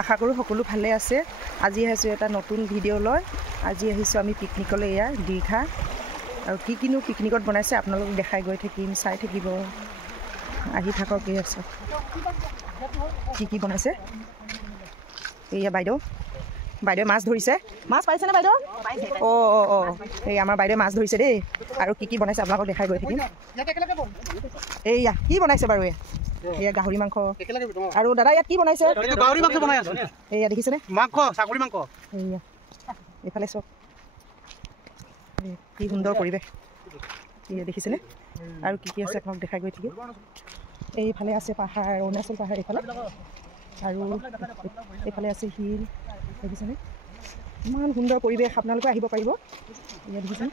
আশা কৰোঁ সকলো ভালে আছে। আজি আহিছোঁ এটা নতুন ভিডিঅ' লৈ। আজি আহিছোঁ আমি পিকনিকলৈ, এয়া দীঘা। আৰু কিনো পিকনিকত বনাইছে আপোনালোকক দেখাই গৈ থাকিম, চাই থাকিব, আহি থাকক। এই আছে কি বনাইছে। এয়া বাইদেউ মাছ ধৰিছে। মাছ পাইছেনে বাইদেউ? অঁ এই আমাৰ বাইদেউ মাছ ধৰিছে দেই। আৰু কি বনাইছে আপোনালোকক দেখাই গৈ থাকিম। এইয়া কি বনাইছে বাৰু? এয়া গাহৰি মাংস। আৰু দাদা ইয়াত কি বনাইছে? এয়া দেখিছেনে? এয়া এইফালে চব কি সুন্দৰ পৰিৱেশ, এয়া দেখিছেনে? আৰু কি আছে আপোনাক দেখাই গৈ থাকিম। এইফালে আছে পাহাৰ, অৰুণাচল পাহাৰ এইফালে। আৰু এইফালে আছে শিল, দেখিছেনে? ইমান সুন্দৰ পৰিৱেশ, আপোনালোকে আহিব পাৰিব। এয়া দেখিছেনে?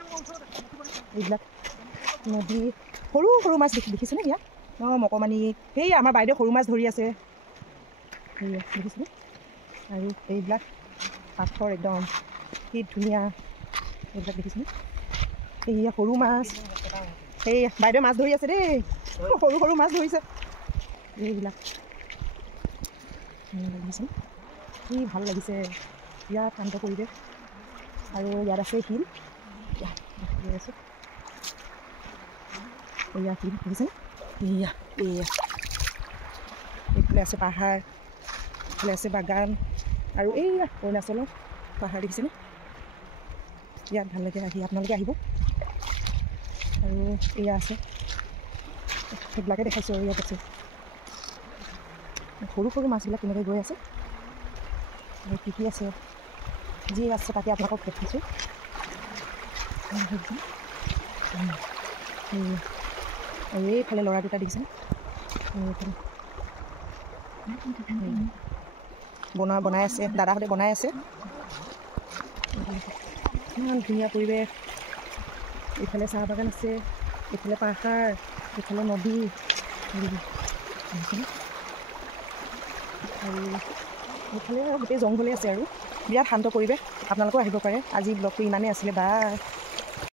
এইবিলাক নদী, সৰু সৰু মাছ দেখিছেনে? ইয়াত মকমানি। সেই আমাৰ বাইদেউ সৰু মাছ ধৰি আছে, সেয়া দেখিছেনে? আৰু এইবিলাক পাথৰ একদম কি ধুনীয়া, এইবিলাক দেখিছেনে? এইয়া সৰু মাছ, সেই বাইদেউ মাছ ধৰি আছে দেই, সৰু সৰু মাছ ধৰিছে। এইবিলাক দেখিছেনে? কি ভাল লাগিছে ইয়াত, শান্ত পৰিৱেশ। আৰু ইয়াত আছে শিল, আছে এয়া শিল, দেখিছেনে? এয়া এইফালে আছে পাহাৰ, এইফালে আছে বাগান। আৰু এইয়া অৰুণাচলৰ পাহাৰ, দেখিছেনে? ইয়াত ভাল লাগে আহি, আপোনালোকে আহিব। আৰু এয়া আছে, সেইবিলাকে দেখাইছোঁ। আৰু ইয়াত আছে সৰু সৰু মাছবিলাক কেনেকৈ গৈ আছে, আৰু কি আছে, যি আছে তাকে আপোনালোকক দেখাইছোঁ। আৰু এইফালে ল'ৰা দুটা দেখিছেনে? বনাই আছে, দাদাহঁতে বনাই আছে। ইমান ধুনীয়া পৰিৱেশ। এইফালে চাহ বাগান আছে, এইফালে পাহাৰ, এইফালে নদী, আৰু এইফালে গোটেই জংঘলে আছে। আৰু বিৰাট শান্ত পৰিৱেশ, আপোনালোকেও আহিব পাৰে। আজি ব্লগটো ইমানেই আছিলে। বাই।